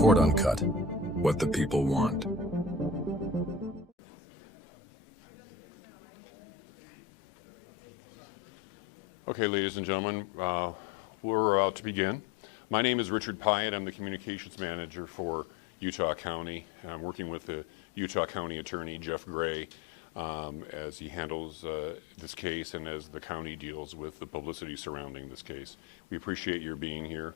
Court Uncut, what the people want. Okay, ladies and gentlemen, we're about to begin. My name is Richard Pyatt. I'm the communications manager for Utah County. I'm working with the Utah County Attorney, Jeff Gray, as he handles this case and as the county deals with the publicity surrounding this case. We appreciate your being here.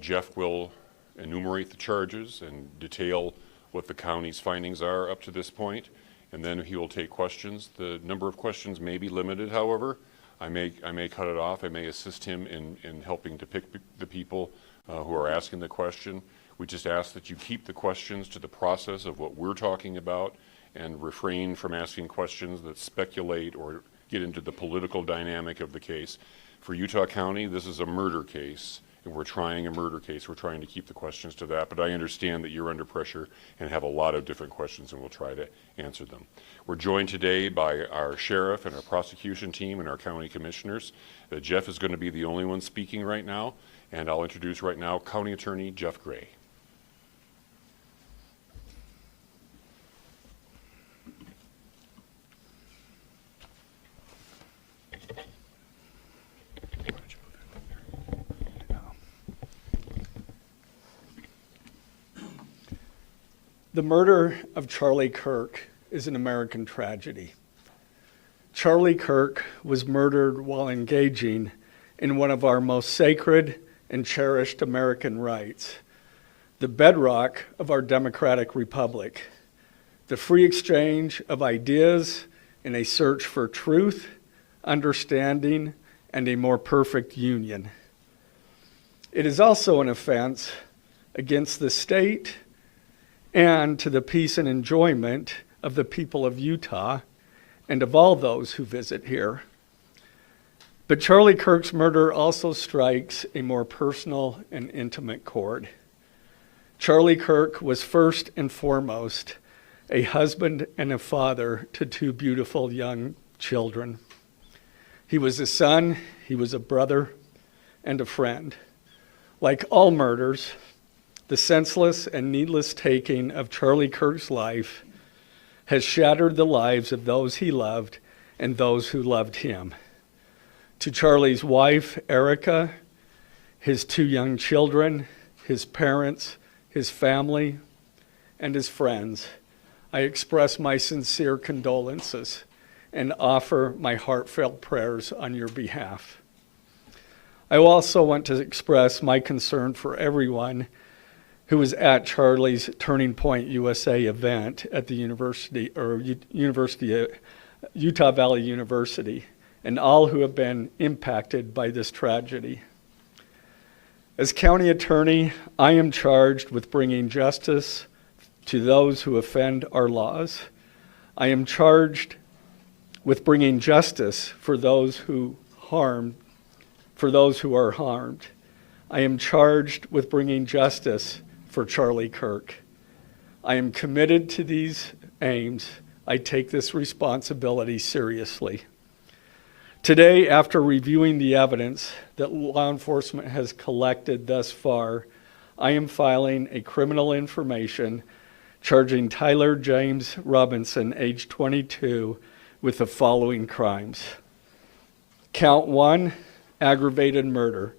Jeff will enumerate the charges and detail what the county's findings are up to this point, and then he will take questions. The number of questions may be limited, however. I may cut it off. I may assist him in helping to pick the people who are asking the question. We just ask that you keep the questions to the process of what we're talking about and refrain from asking questions that speculate or get into the political dynamic of the case. For Utah County, this is a murder case, and we're trying a murder case. We're trying to keep the questions to that, but I understand that you're under pressure and have a lot of different questions, and we'll try to answer them. We're joined today by our sheriff and our prosecution team and our county commissioners. Jeff is going to be the only one speaking right now, and I'll introduce right now County Attorney Jeff Gray. The murder of Charlie Kirk is an American tragedy. Charlie Kirk was murdered while engaging in one of our most sacred and cherished American rights, the bedrock of our democratic republic, the free exchange of ideas in a search for truth, understanding, and a more perfect union. It is also an offense against the state and to the peace and enjoyment of the people of Utah and of all those who visit here. But Charlie Kirk's murder also strikes a more personal and intimate chord. Charlie Kirk was first and foremost a husband and a father to two beautiful young children. He was a son, he was a brother, and a friend. Like all murders, the senseless and needless taking of Charlie Kirk's life has shattered the lives of those he loved and those who loved him. To Charlie's wife, Erica, his two young children, his parents, his family, and his friends, I express my sincere condolences and offer my heartfelt prayers on your behalf. I also want to express my concern for everyone who was at Charlie's Turning Point USA event at the Utah Valley University, and all who have been impacted by this tragedy. As county attorney, I am charged with bringing justice to those who offend our laws. I am charged with bringing justice for those who are harmed. I am charged with bringing justice for Charlie Kirk. I am committed to these aims. I take this responsibility seriously. Today, after reviewing the evidence that law enforcement has collected thus far, I am filing a criminal information charging Tyler James Robinson, age 22, with the following crimes. Count 1, aggravated murder,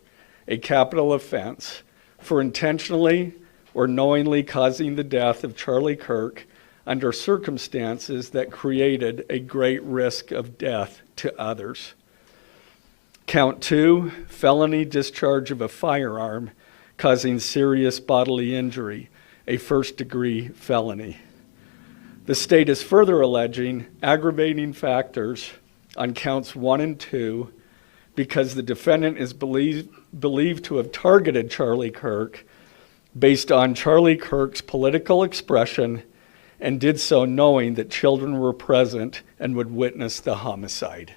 a capital offense, for intentionally or knowingly causing the death of Charlie Kirk under circumstances that created a great risk of death to others. Count 2, felony discharge of a firearm causing serious bodily injury, a first-degree felony. The state is further alleging aggravating factors on counts 1 and 2 because the defendant is believed to have targeted Charlie Kirk based on Charlie Kirk's political expression and did so knowing that children were present and would witness the homicide.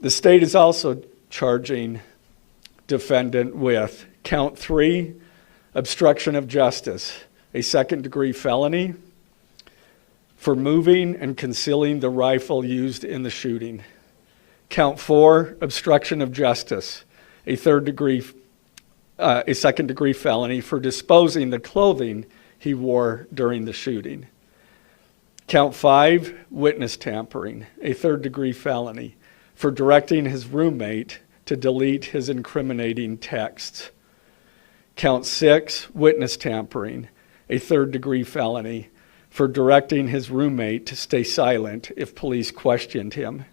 The state is also charging defendant with count 3, obstruction of justice, a second-degree felony, for moving and concealing the rifle used in the shooting. Count 4, obstruction of justice, a second-degree felony for disposing the clothing he wore during the shooting. Count 5, witness tampering, a third-degree felony for directing his roommate to delete his incriminating texts. Count 6, witness tampering, a third-degree felony for directing his roommate to stay silent if police questioned him.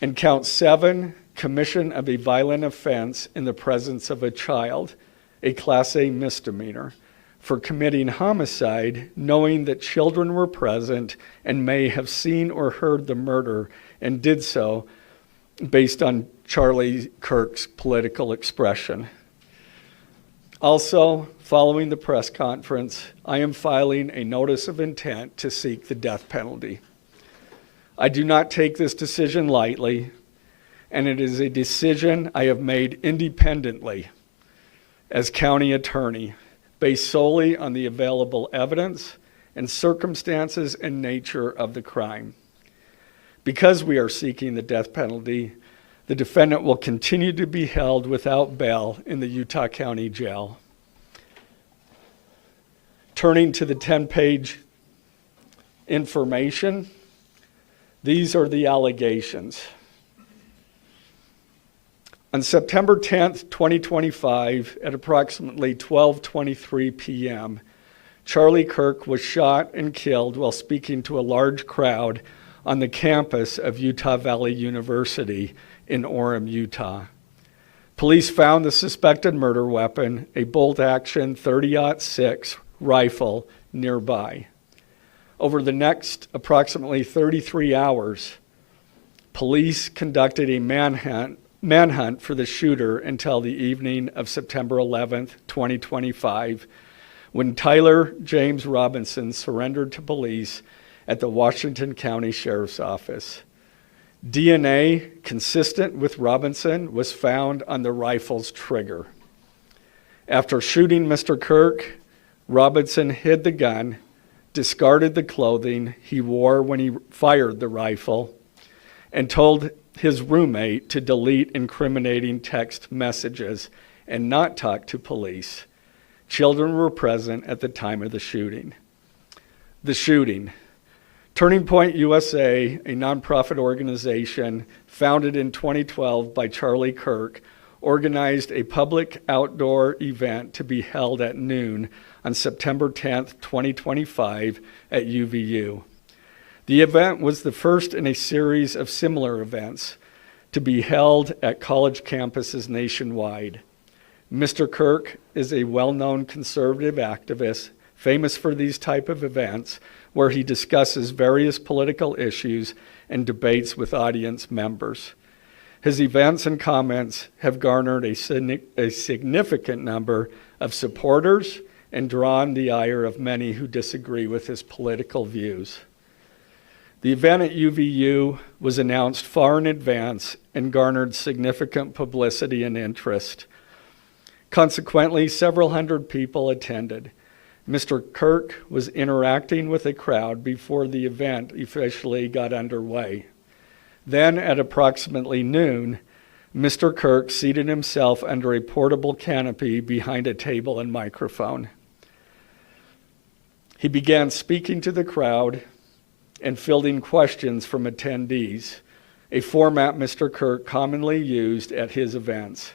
And count 7, commission of a violent offense in the presence of a child, a Class A misdemeanor, for committing homicide knowing that children were present and may have seen or heard the murder and did so based on Charlie Kirk's political expression. Also, following the press conference, I am filing a notice of intent to seek the death penalty. I do not take this decision lightly, and it is a decision I have made independently as county attorney, based solely on the available evidence and circumstances and nature of the crime. Because we are seeking the death penalty, the defendant will continue to be held without bail in the Utah County Jail. Turning to the 10-page information, these are the allegations. On September 10th, 2025, at approximately 12:23 p.m., Charlie Kirk was shot and killed while speaking to a large crowd on the campus of Utah Valley University in Orem, Utah. Police found the suspected murder weapon, a bolt-action .30-06 rifle, nearby. Over the next approximately 33 hours, police conducted a manhunt for the shooter until the evening of September 11th, 2025, when Tyler James Robinson surrendered to police at the Washington County Sheriff's Office. DNA consistent with Robinson was found on the rifle's trigger. After shooting Mr. Kirk, Robinson hid the gun, discarded the clothing he wore when he fired the rifle, and told his roommate to delete incriminating text messages and not talk to police. Children were present at the time of the shooting. The shooting. Turning Point USA, a nonprofit organization founded in 2012 by Charlie Kirk, organized a public outdoor event to be held at noon on September 10th, 2025 at UVU. The event was the first in a series of similar events to be held at college campuses nationwide. Mr. Kirk is a well-known conservative activist famous for these type of events where he discusses various political issues and debates with audience members. His events and comments have garnered a significant number of supporters and drawn the ire of many who disagree with his political views. The event at UVU was announced far in advance and garnered significant publicity and interest. Consequently, several hundred people attended. Mr. Kirk was interacting with a crowd before the event officially got underway. Then, at approximately noon, Mr. Kirk seated himself under a portable canopy behind a table and microphone. He began speaking to the crowd and fielding questions from attendees, a format Mr. Kirk commonly used at his events.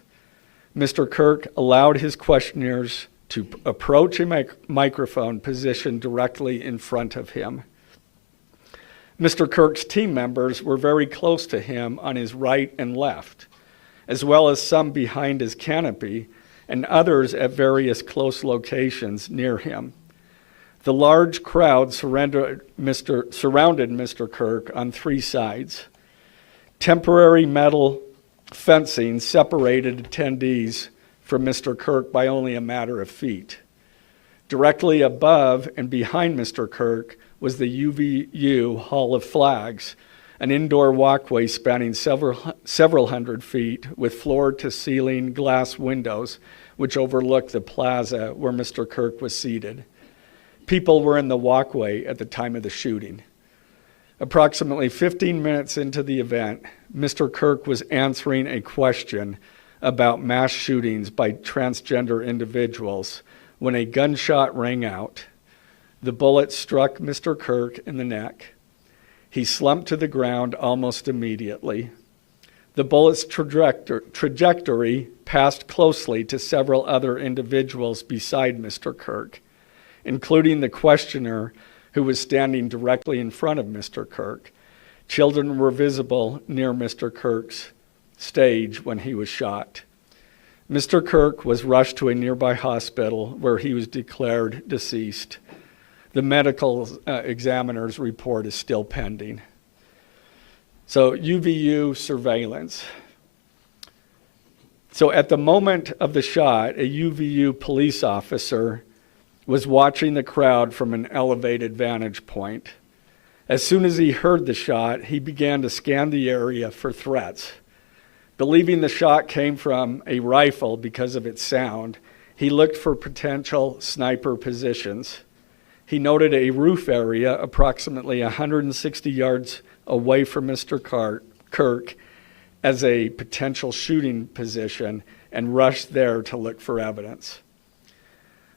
Mr. Kirk allowed his questioners to approach a microphone positioned directly in front of him. Mr. Kirk's team members were very close to him on his right and left, as well as some behind his canopy and others at various close locations near him. The large crowd surrounded Mr. Kirk on three sides. Temporary metal fencing separated attendees from Mr. Kirk by only a matter of feet. Directly above and behind Mr. Kirk was the UVU Hall of Flags, an indoor walkway spanning several hundred feet with floor-to-ceiling glass windows which overlooked the plaza where Mr. Kirk was seated. people were in the walkway at the time of the shooting. Approximately 15 minutes into the event, Mr. Kirk was answering a question about mass shootings by transgender individuals when a gunshot rang out. The bullet struck Mr. Kirk in the neck. He slumped to the ground almost immediately. The bullet's trajectory passed closely to several other individuals beside Mr. Kirk, including the questioner who was standing directly in front of Mr. Kirk. Children were visible near Mr. Kirk's stage when he was shot. Mr. Kirk was rushed to a nearby hospital where he was declared deceased. The medical examiner's report is still pending. So UVU surveillance. So at the moment of the shot, a UVU police officer was watching the crowd from an elevated vantage point. As soon as he heard the shot, he began to scan the area for threats. Believing the shot came from a rifle because of its sound, he looked for potential sniper positions. He noted a roof area approximately 160 yards away from Mr. Kirk as a potential shooting position and rushed there to look for evidence.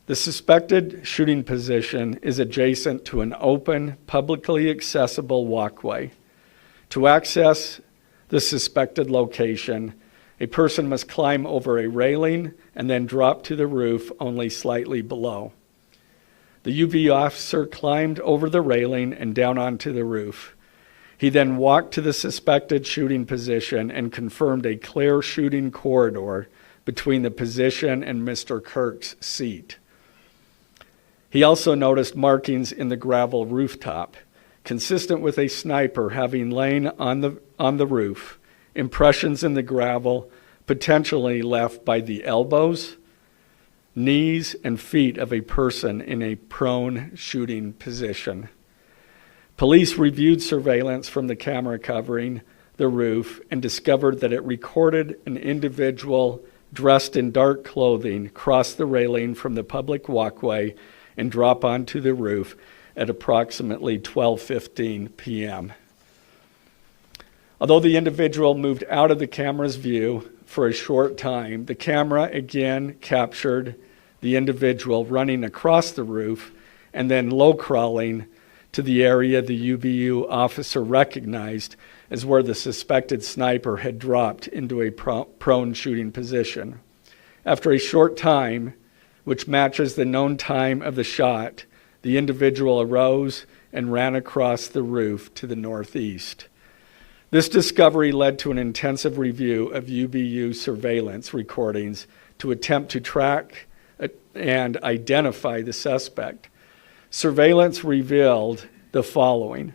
The suspected shooting position is adjacent to an open, publicly accessible walkway. To access the suspected location, a person must climb over a railing and then drop to the roof only slightly below. The UV officer climbed over the railing and down onto the roof. He then walked to the suspected shooting position and confirmed a clear shooting corridor between the position and Mr. Kirk's seat. He also noticed markings in the gravel rooftop, consistent with a sniper having lain on the roof, impressions in the gravel potentially left by the elbows, knees, and feet of a person in a prone shooting position. Police reviewed surveillance from the camera covering the roof and discovered that it recorded an individual dressed in dark clothing cross the railing from the public walkway and drop onto the roof at approximately 12:15 p.m. Although the individual moved out of the camera's view for a short time, the camera again captured the individual running across the roof and then low crawling to the area the UVU officer recognized as where the suspected sniper had dropped into a prone shooting position. After a short time, which matches the known time of the shot, the individual arose and ran across the roof to the northeast. This discovery led to an intensive review of UVU surveillance recordings to attempt to track and identify the suspect. Surveillance revealed the following.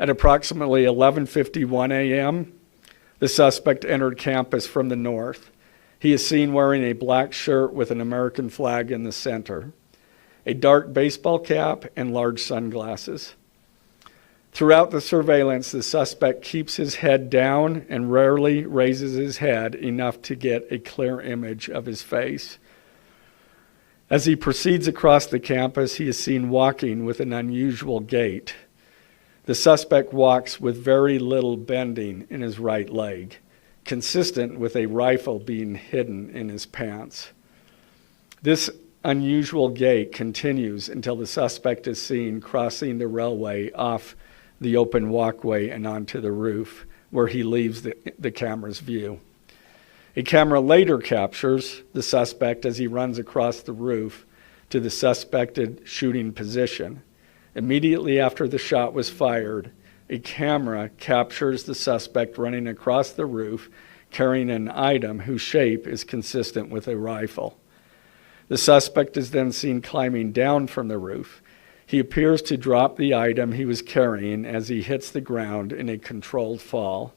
At approximately 11:51 a.m., the suspect entered campus from the north. He is seen wearing a black shirt with an American flag in the center, a dark baseball cap, and large sunglasses. Throughout the surveillance, the suspect keeps his head down and rarely raises his head enough to get a clear image of his face. As he proceeds across the campus, he is seen walking with an unusual gait. The suspect walks with very little bending in his right leg, consistent with a rifle being hidden in his pants. This unusual gait continues until the suspect is seen crossing the railway off the open walkway and onto the roof, where he leaves the camera's view. A camera later captures the suspect as he runs across the roof to the suspected shooting position. Immediately after the shot was fired, a camera captures the suspect running across the roof carrying an item whose shape is consistent with a rifle. The suspect is then seen climbing down from the roof. He appears to drop the item he was carrying as he hits the ground in a controlled fall.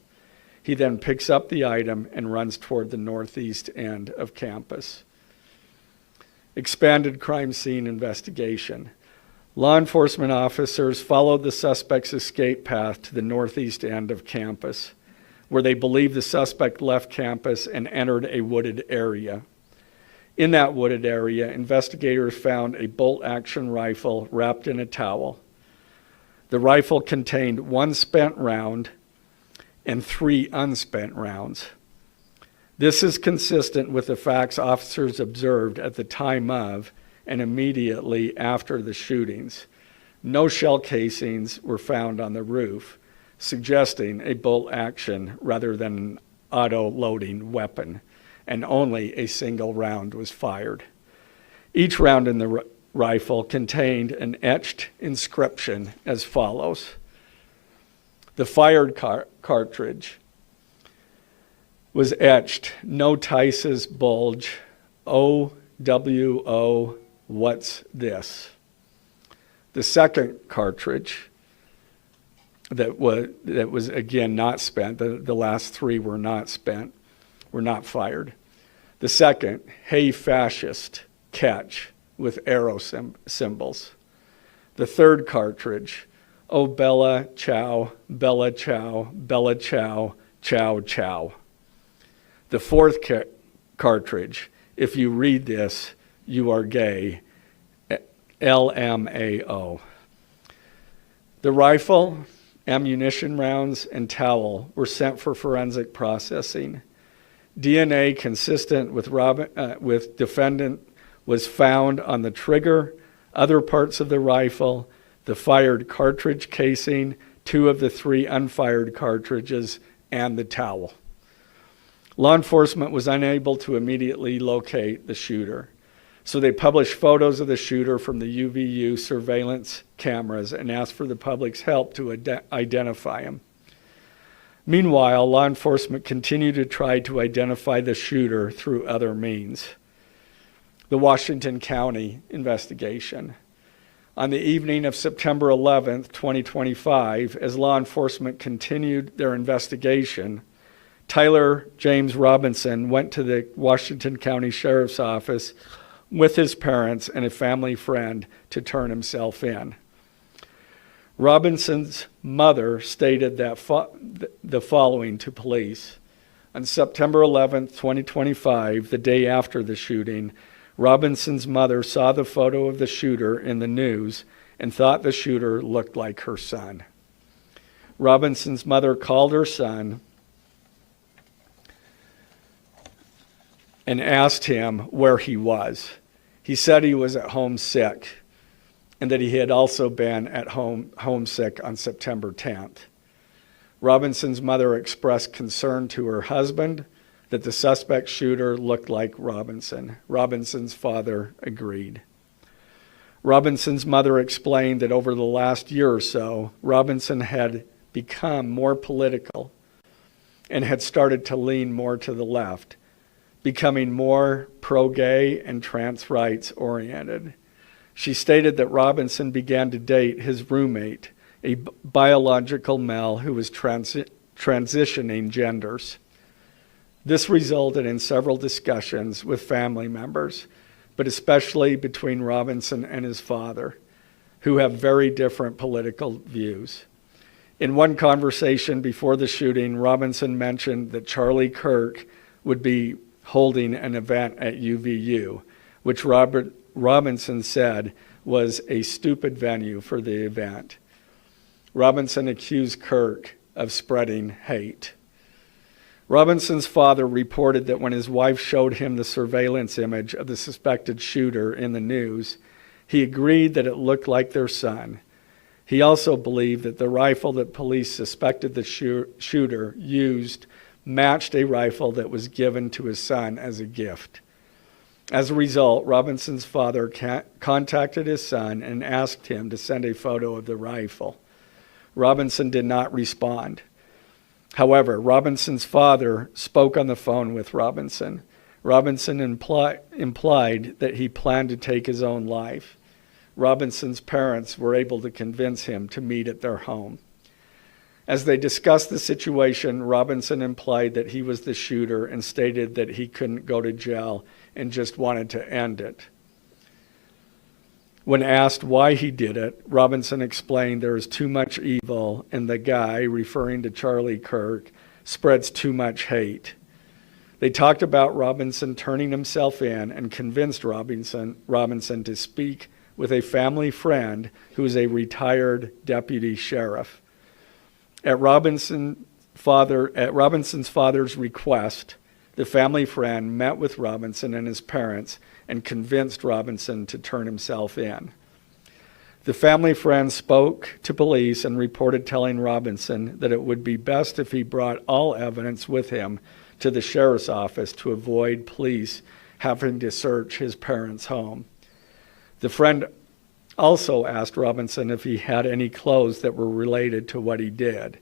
He then picks up the item and runs toward the northeast end of campus. Expanded crime scene investigation. Law enforcement officers followed the suspect's escape path to the northeast end of campus, where they believe the suspect left campus and entered a wooded area. In that wooded area, investigators found a bolt-action rifle wrapped in a towel. The rifle contained 1 spent round and 3 unspent rounds. This is consistent with the facts officers observed at the time of and immediately after the shootings. No shell casings were found on the roof, suggesting a bolt action rather than an auto-loading weapon, and only a single round was fired. Each round in the rifle contained an etched inscription as follows. The fired cartridge was etched, "No Tice's bulge, OWO, what's this?" The second cartridge that was again not spent, the last 3 were not spent, were not fired. The second, "Hey fascist, catch," with arrow symbols. The third cartridge, "Oh Bella Chow, Bella Chow, Bella Chow, Chow Chow." The fourth cartridge, "If you read this, you are gay," LMAO. The rifle, ammunition rounds, and towel were sent for forensic processing. DNA consistent with defendant was found on the trigger, other parts of the rifle, the fired cartridge casing, 2 of the 3 unfired cartridges, and the towel. Law enforcement was unable to immediately locate the shooter, so they published photos of the shooter from the UVU surveillance cameras and asked for the public's help to identify him. Meanwhile, law enforcement continued to try to identify the shooter through other means. The Washington County investigation. On the evening of September 11th, 2025, as law enforcement continued their investigation, Tyler James Robinson went to the Washington County Sheriff's Office with his parents and a family friend to turn himself in. Robinson's mother stated that the following to police. On September 11th, 2025, the day after the shooting, Robinson's mother saw the photo of the shooter in the news and thought the shooter looked like her son. Robinson's mother called her son and asked him where he was. He said he was at home sick and that he had also been at homesick on September 10th. Robinson's mother expressed concern to her husband that the suspect shooter looked like Robinson. Robinson's father agreed. Robinson's mother explained that over the last year or so, Robinson had become more political and had started to lean more to the left, becoming more pro-gay and trans rights oriented. She stated that Robinson began to date his roommate, a biological male who was transitioning genders. This resulted in several discussions with family members, but especially between Robinson and his father, who have very different political views. In one conversation before the shooting, Robinson mentioned that Charlie Kirk would be holding an event at UVU, which Robinson said was a stupid venue for the event. Robinson accused Kirk of spreading hate. Robinson's father reported that when his wife showed him the surveillance image of the suspected shooter in the news, he agreed that it looked like their son. He also believed that the rifle that police suspected the shooter used matched a rifle that was given to his son as a gift. As a result, Robinson's father contacted his son and asked him to send a photo of the rifle. Robinson did not respond. However, Robinson's father spoke on the phone with Robinson. Robinson implied that he planned to take his own life. Robinson's parents were able to convince him to meet at their home. As they discussed the situation, Robinson implied that he was the shooter and stated that he couldn't go to jail and just wanted to end it. When asked why he did it, Robinson explained there is too much evil and the guy, referring to Charlie Kirk, spreads too much hate. They talked about Robinson turning himself in and convinced Robinson to speak with a family friend who is a retired deputy sheriff. At Robinson's father's request, the family friend met with Robinson and his parents and convinced Robinson to turn himself in. The family friend spoke to police and reported telling Robinson that it would be best if he brought all evidence with him to the sheriff's office to avoid police having to search his parents' home. The friend also asked Robinson if he had any clothes that were related to what he did.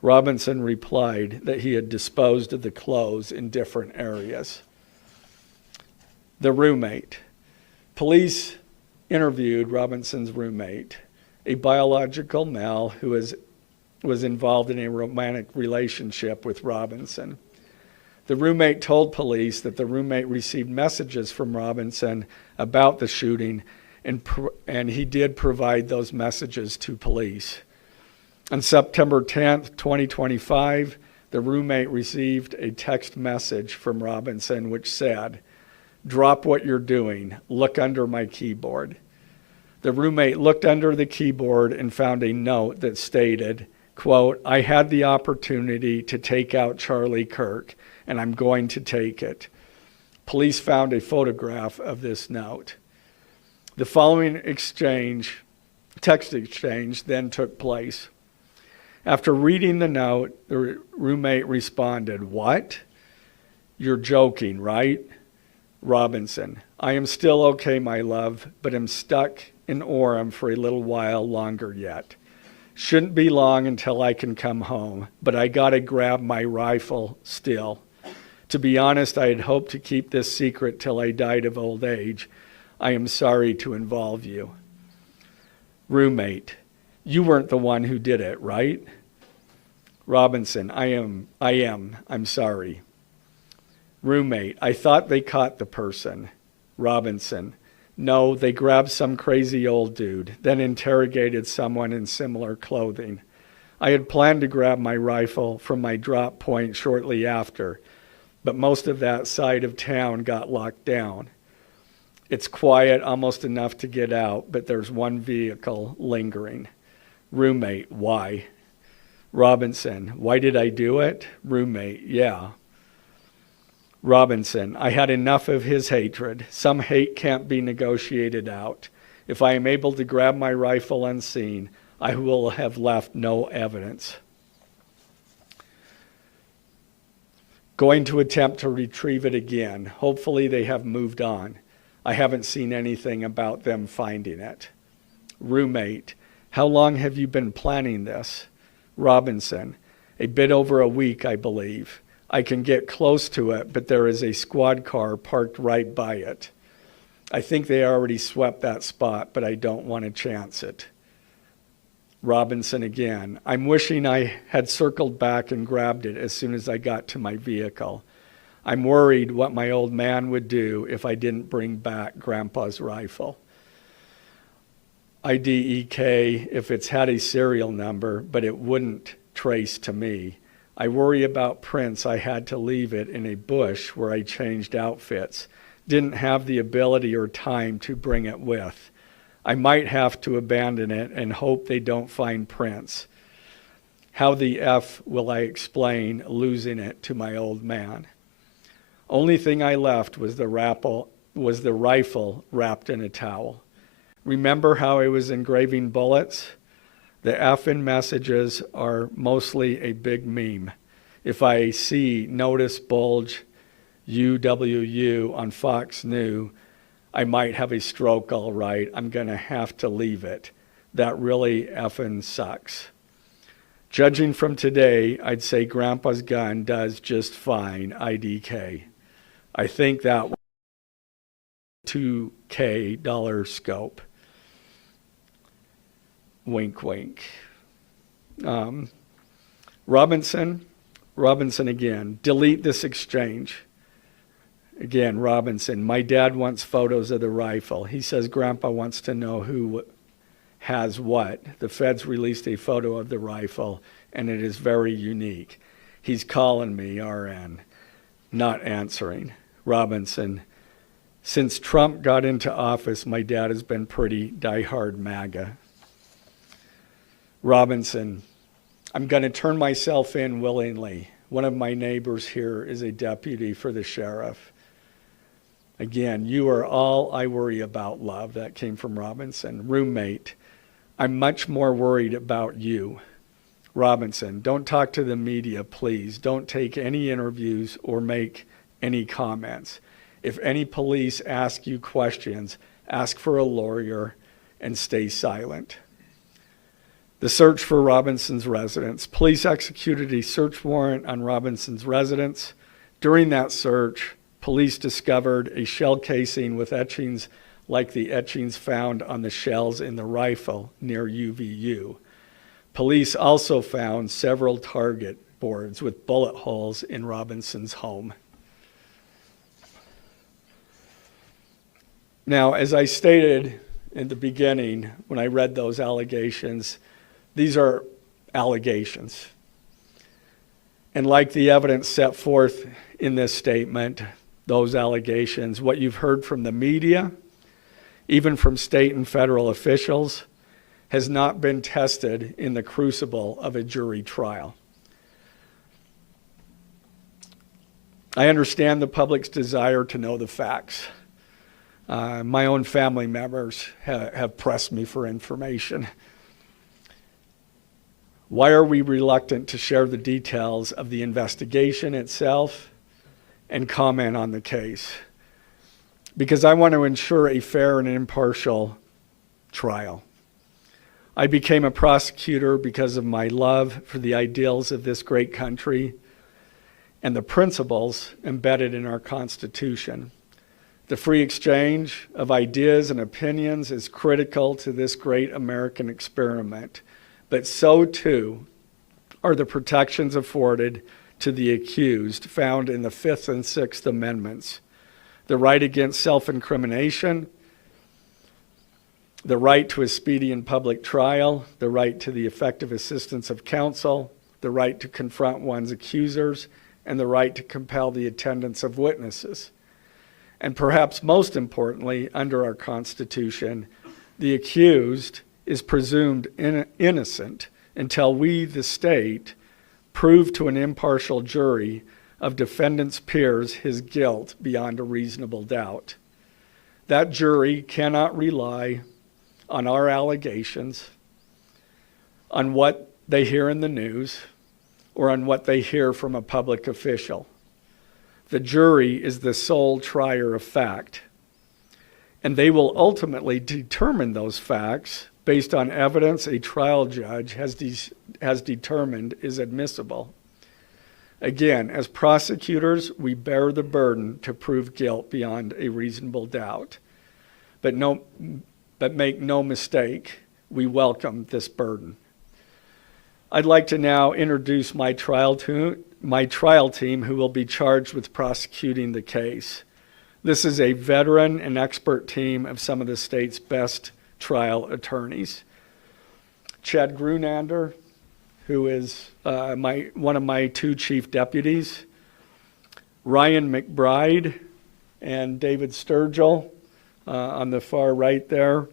Robinson replied that he had disposed of the clothes in different areas. The roommate. Police interviewed Robinson's roommate, a biological male who was involved in a romantic relationship with Robinson. The roommate told police that the roommate received messages from Robinson about the shooting, and he did provide those messages to police. On September 10th, 2025, the roommate received a text message from Robinson which said, "Drop what you're doing. Look under my keyboard." The roommate looked under the keyboard and found a note that stated, quote, "I had the opportunity to take out Charlie Kirk, and I'm going to take it." Police found a photograph of this note. The following text exchange, then took place. After reading the note, the roommate responded, "What? You're joking, right?" Robinson, "I am still okay, my love, but am stuck in Orem for a little while longer yet. Shouldn't be long until I can come home, but I gotta grab my rifle still. To be honest, I had hoped to keep this secret till I died of old age. I am sorry to involve you." Roommate, "You weren't the one who did it, right?" Robinson, I am. I'm sorry." Roommate, "I thought they caught the person." Robinson, "No, they grabbed some crazy old dude, then interrogated someone in similar clothing. I had planned to grab my rifle from my drop point shortly after, but most of that side of town got locked down. It's quiet, almost enough to get out, but there's one vehicle lingering." Roommate, "Why?" Robinson, "Why did I do it?" Roommate, "Yeah." Robinson, "I had enough of his hatred. Some hate can't be negotiated out. If I am able to grab my rifle unseen, I will have left no evidence. Going to attempt to retrieve it again. Hopefully they have moved on. I haven't seen anything about them finding it." Roommate, "How long have you been planning this?" Robinson, "A bit over a week, I believe. I can get close to it, but there is a squad car parked right by it. I think they already swept that spot, but I don't want to chance it." Robinson again, "I'm wishing I had circled back and grabbed it as soon as I got to my vehicle. I'm worried what my old man would do if I didn't bring back Grandpa's rifle. IDEK if it's had a serial number, but it wouldn't trace to me. I worry about prints. I had to leave it in a bush where I changed outfits. Didn't have the ability or time to bring it with. I might have to abandon it and hope they don't find prints. How the F will I explain losing it to my old man? Only thing I left was the rifle wrapped in a towel. Remember how I was engraving bullets? The F in messages are mostly a big meme. If I see notice bulge UWU on Fox News, I might have a stroke all right. I'm going to have to leave it. That really effing sucks. Judging from today, I'd say Grandpa's gun does just fine, IDK. I think that was $2K scope. Wink, wink. Robinson again, delete this exchange. Again, Robinson, my dad wants photos of the rifle. He says Grandpa wants to know who has what. The feds released a photo of the rifle, and it is very unique. He's calling me, RN. not answering. Robinson, since Trump got into office, my dad has been pretty diehard MAGA. Robinson, I'm going to turn myself in willingly. One of my neighbors here is a deputy for the sheriff. Again, you are all I worry about, love. That came from Robinson. Roommate, I'm much more worried about you. Robinson, don't talk to the media, please. Don't take any interviews or make any comments. If any police ask you questions, ask for a lawyer and stay silent. The search for Robinson's residence. Police executed a search warrant on Robinson's residence. During that search, police discovered a shell casing with etchings like the etchings found on the shells in the rifle near UVU. Police also found several target boards with bullet holes in Robinson's home. Now, as I stated in the beginning, when I read those allegations, these are allegations. And like the evidence set forth in this statement, those allegations, what you've heard from the media, even from state and federal officials, has not been tested in the crucible of a jury trial. I understand the public's desire to know the facts. My own family members have pressed me for information. Why are we reluctant to share the details of the investigation itself and comment on the case? Because I want to ensure a fair and impartial trial. I became a prosecutor because of my love for the ideals of this great country and the principles embedded in our Constitution. The free exchange of ideas and opinions is critical to this great American experiment, but so too are the protections afforded to the accused found in the Fifth and Sixth Amendments. The right against self-incrimination, the right to a speedy and public trial, the right to the effective assistance of counsel, the right to confront one's accusers, and the right to compel the attendance of witnesses. And perhaps most importantly, under our Constitution, the accused is presumed innocent until we, the state, prove to an impartial jury of defendant's peers his guilt beyond a reasonable doubt. That jury cannot rely on our allegations, on what they hear in the news, or on what they hear from a public official. The jury is the sole trier of fact, and they will ultimately determine those facts based on evidence a trial judge has determined is admissible. Again, as prosecutors, we bear the burden to prove guilt beyond a reasonable doubt. But make no mistake, we welcome this burden. I'd like to now introduce my trial team who will be charged with prosecuting the case. This is a veteran and expert team of some of the state's best trial attorneys. Chad Grunander, who is one of my two chief deputies, Ryan McBride and David Sturgill on the far right there.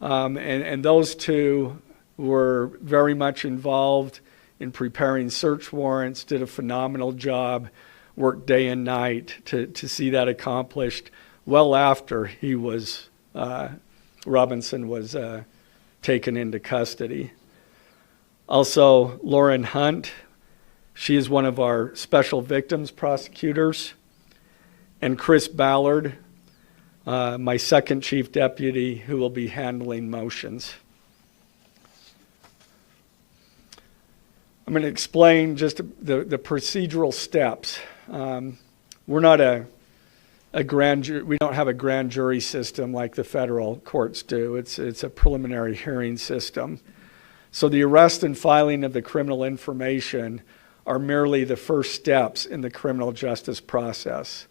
And those two were very much involved in preparing search warrants, did a phenomenal job, worked day and night to see that accomplished well after Robinson was taken into custody. Also, Lauren Hunt, she is one of our special victims prosecutors, and Chris Ballard, my second chief deputy, who will be handling motions. I'm going to explain just the procedural steps. We're not a grand jury. We don't have a grand jury system like the federal courts do. It's a preliminary hearing system. So the arrest and filing of the criminal information are merely the first steps in the criminal justice process.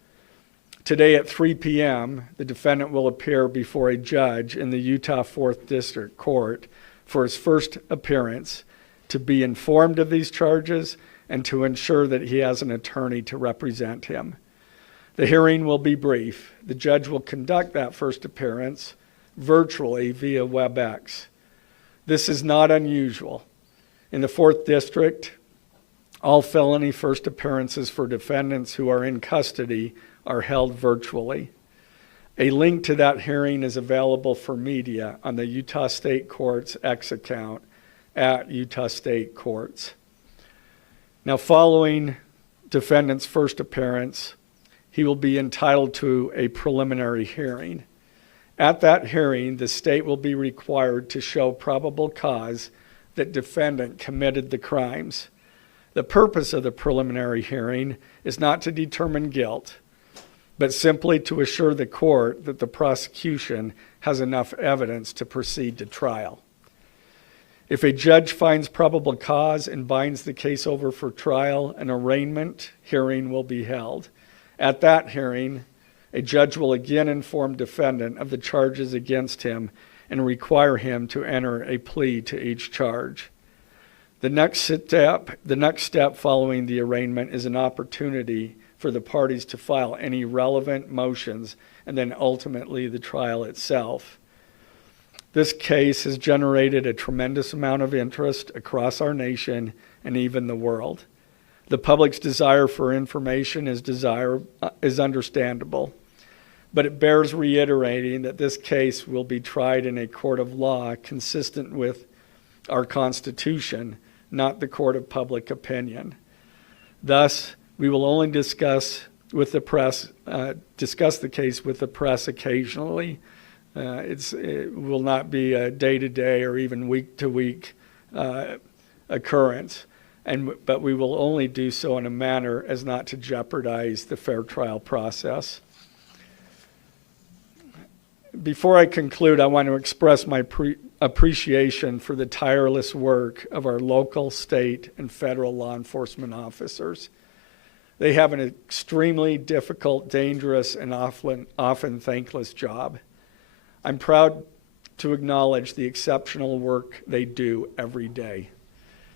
Today at 3 p.m., the defendant will appear before a judge in the Utah 4th District Court for his first appearance to be informed of these charges and to ensure that he has an attorney to represent him. The hearing will be brief. The judge will conduct that first appearance virtually via WebEx. This is not unusual. In the 4th District, all felony first appearances for defendants who are in custody are held virtually. A link to that hearing is available for media on the Utah State Court's X account at Utah State Courts. Now, following defendant's first appearance, he will be entitled to a preliminary hearing. At that hearing, the state will be required to show probable cause that defendant committed the crimes. The purpose of the preliminary hearing is not to determine guilt, but simply to assure the court that the prosecution has enough evidence to proceed to trial. If a judge finds probable cause and binds the case over for trial, an arraignment hearing will be held. At that hearing, a judge will again inform defendant of the charges against him and require him to enter a plea to each charge. The next step following the arraignment is an opportunity for the parties to file any relevant motions and then ultimately the trial itself. This case has generated a tremendous amount of interest across our nation and even the world. The public's desire for information is understandable, but it bears reiterating that this case will be tried in a court of law consistent with our Constitution, not the court of public opinion. Thus, we will only discuss the case with the press occasionally. It will not be a day-to-day or even week-to-week occurrence, but we will only do so in a manner as not to jeopardize the fair trial process. Before I conclude, I want to express my appreciation for the tireless work of our local, state, and federal law enforcement officers. They have an extremely difficult, dangerous, and often thankless job. I'm proud to acknowledge the exceptional work they do every day,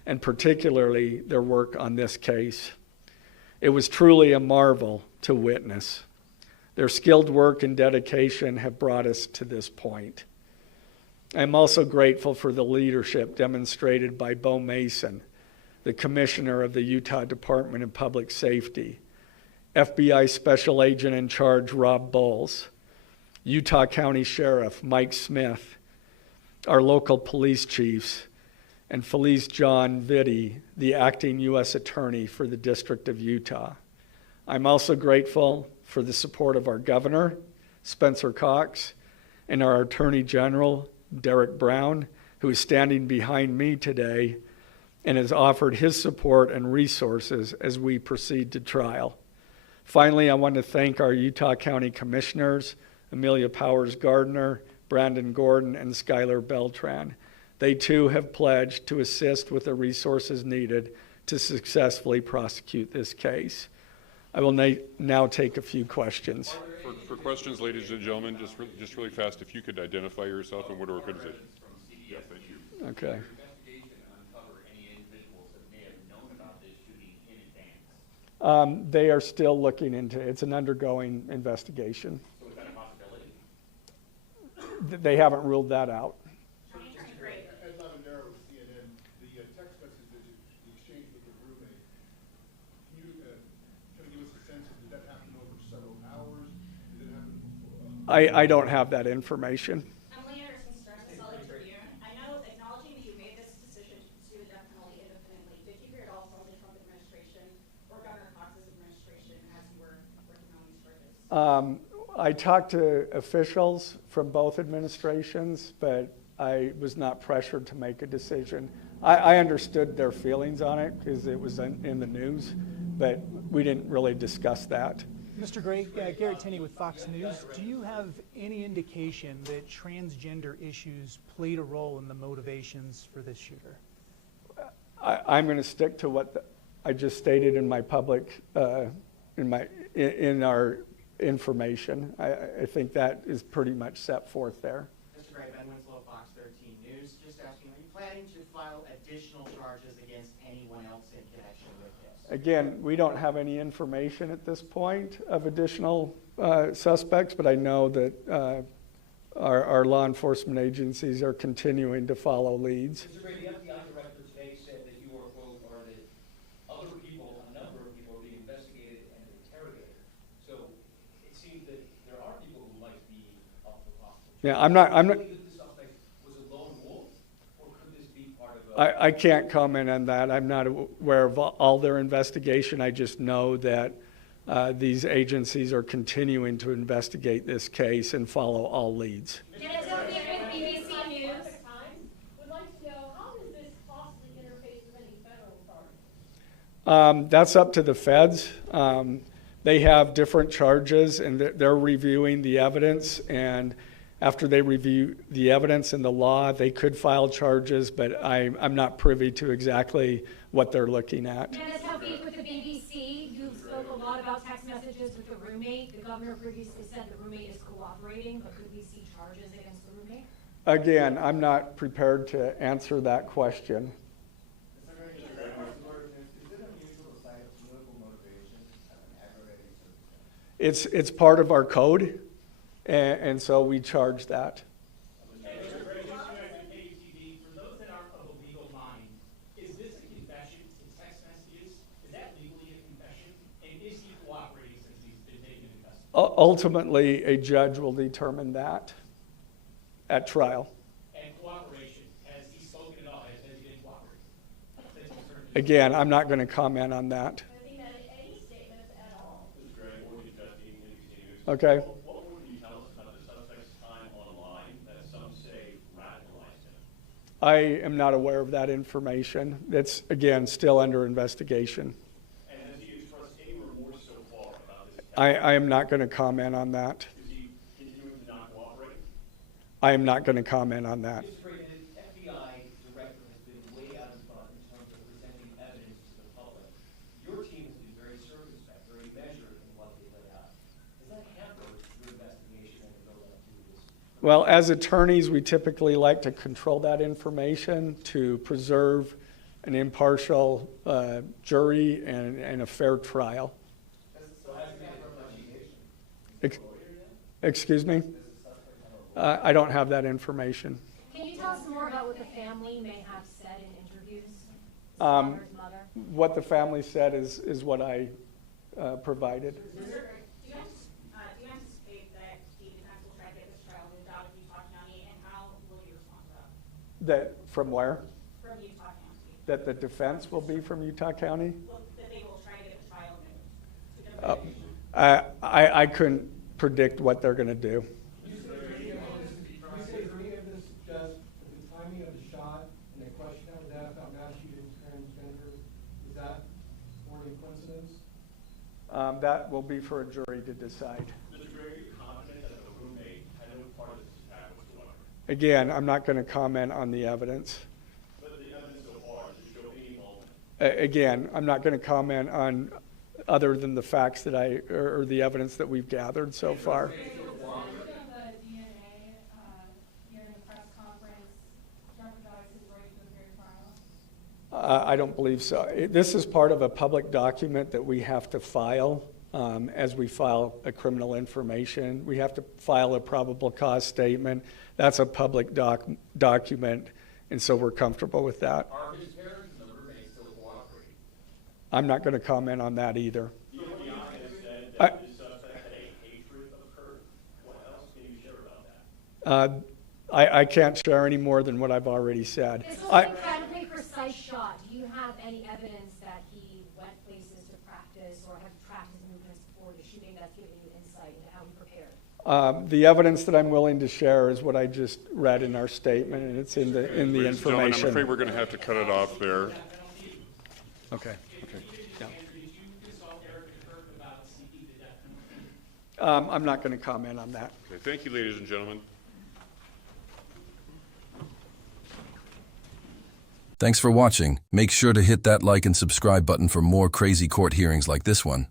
and particularly their work on this case. It was truly a marvel to witness. Their skilled work and dedication have brought us to this point. I'm also grateful for the leadership demonstrated by Bo Mason, the Commissioner of the Utah Department of Public Safety, FBI Special Agent in Charge Rob Bowles, Utah County Sheriff Mike Smith, our local police chiefs, and Felice John Vitti, the acting U.S. Attorney for the District of Utah. I'm also grateful for the support of our Governor, Spencer Cox, and our Attorney General, Derek Brown, who is standing behind me today and has offered his support and resources as we proceed to trial. Finally, I want to thank our Utah County Commissioners, Amelia Powers Gardner, Brandon Gordon, and Skylar Beltran. They too have pledged to assist with the resources needed to successfully prosecute this case. I will now take a few questions. For questions, ladies and gentlemen, just really fast, if you could identify yourself and what organization. Yeah, thank you. Okay. They are still looking into it. It's an undergoing investigation. So is that a possibility? They haven't ruled that out. Ed Lavendera with CNN, the text message that you exchanged with the roommate, can you kind of give us a sense of, did that happen over several hours? Did it happen before? I don't have that information. Emily Anderson, Stars and Solid Tribune. I know acknowledging that you made this decision to pursue the death penalty independently, did you hear it all from the Trump administration or Governor Cox's administration as you were working on these charges? I talked to officials from both administrations, but I was not pressured to make a decision. I understood their feelings on it because it was in the news, but we didn't really discuss that. Mr. Gray, Garrett Tenney with Fox News. Do you have any indication that transgender issues played a role in the motivations for this shooter? I'm going to stick to what I just stated in my public, in our information. I think that is pretty much set forth there. Mr. Gray, Ben Winslow, Fox 13 News. Just asking, are you planning planning to file additional charges against anyone else in connection with this? Again, we don't have any information at this point of additional suspects, but I know that our law enforcement agencies are continuing to follow leads. Mr. Gray, the FBI director today said that you are, quote, or that other people, a number of people are being investigated and interrogated. So it seems that there are people who might be up for possible. Yeah, I'm not. Do you believe that the suspect was a lone wolf, or could this be part of a... I can't comment on that. I'm not aware of all their investigation. I just know that these agencies are continuing to investigate this case and follow all leads. Jenna Tillman with BBC News. Would like to know, how does this possibly interface with any federal authorities? That's up to the feds. They have different charges, and they're reviewing the evidence. And after they review the evidence and the law, they could file charges, but I'm not privy to exactly what they're looking at. Jenna Tillman with the BBC. You spoke a lot about text messages with the roommate. The governor previously said the roommate is cooperating, but could we see charges against the roommate? Again, I'm not prepared to answer that question. Is it unusual to cite political motivation as an aggravating circumstance? It's part of our code, and so we charge that. For those that aren't of a legal mind, is this a confession to text messages? Is that legally a confession? And is he cooperating since he's been taken into custody? Ultimately, a judge will determine that at trial. And cooperation, has he spoken at all? Has he been cooperating? Since he's turned- Again, I'm not going to comment on that. I think that any statements at all. Mr. Gray, what would you just be indicating? Okay. What would you tell us about the suspect's time online that some say radicalized him? I am not aware of that information. It's, again, still under investigation. And has he expressed any remorse so far about this? I am not going to comment on that. Is he continuing to not cooperate? I am not going to comment on that. Mr. Gray, the FBI director has been way out in front in terms of presenting evidence to the public. Your team has been very circumspect, very measured in what they lay out. Has that hampered your investigation and the build-up to this? Well, as attorneys, we typically like to control that information to preserve an impartial jury and a fair trial. Excuse me? I don't have that information. Can you tell us more about what the family may have said in interviews? His Um, father's mother? What the family said is what I provided. Do you anticipate that the defense will try to get this trial moved out of Utah County, and how will you respond to that? That, from where? From Utah County? That the defense will be from Utah County? Well, that they will try to get the trial moved to different locations. I couldn't predict what they're going to do. You say any of this just the timing of the shot and the question that was asked about mass shooting transgender, is that more than coincidence? That will be for a jury to decide. Mr. Gray, are you confident that the roommate had no part of this attack whatsoever? Again, I'm not going to comment on the evidence. But the evidence so far, does it show any involvement? Again, I'm not going to comment on other than the facts that or the evidence that we've gathered so far. The DNA here in the press conference jeopardized his right to a fair trial? I don't believe so. This is part of a public document that we have to file as we file a criminal information. We have to file a probable cause statement. That's a public document, and so we're comfortable with that. Are his parents and the roommate still cooperating? I'm not going to comment on that either. The FBI has said that the suspect had a hatred of Kirk. What else can you share about that? I can't share any more than what I've already said. This was an incredibly precise shot. Do you have any evidence that he went places to practice or have tracked his movements before the shooting that's giving you insight into how he prepared? The evidence that I'm willing to share is what I just read in our statement, and it's in the Ladies and gentlemen, information. I'm afraid we're going to have to cut it off there. Okay. Did you consult Eric and Kirk about seeking the death penalty? I'm not going to comment on that. Okay, thank you, ladies and gentlemen. Thanks for watching. Make sure to hit that like and subscribe button for more crazy court hearings like this one.